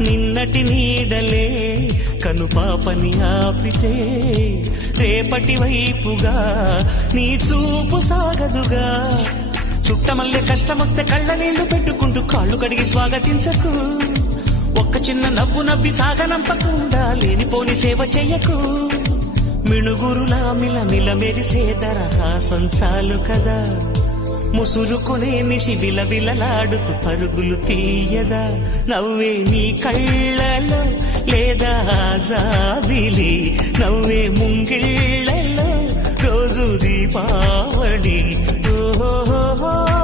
నిన్నటి నీడలే కనుపాపని ఆపితే రేపటి వైపుగా నీ చూపు సాగదుగా. చుట్టమల్లే కష్టమొస్తే కళ్ళ నీళ్లు పెట్టుకుంటూ కాళ్ళు కడిగి స్వాగతించకు. ఒక్క చిన్న నవ్వు నవ్వి సాగనంపకుండా లేనిపోని సేవ చెయ్యకు. మిణుగురులా మిలమిల మెరిసే దరహాసం చాలు కదా. ముసురుకునే నిశి విలవిలలాడుతూ పరుగులు తీయదా. నవ్వే నీ కళ్ళలో లేదా జాబిలి, నవ్వే ముంగిళ్ళలో రోజు దీపావళి. ఓహో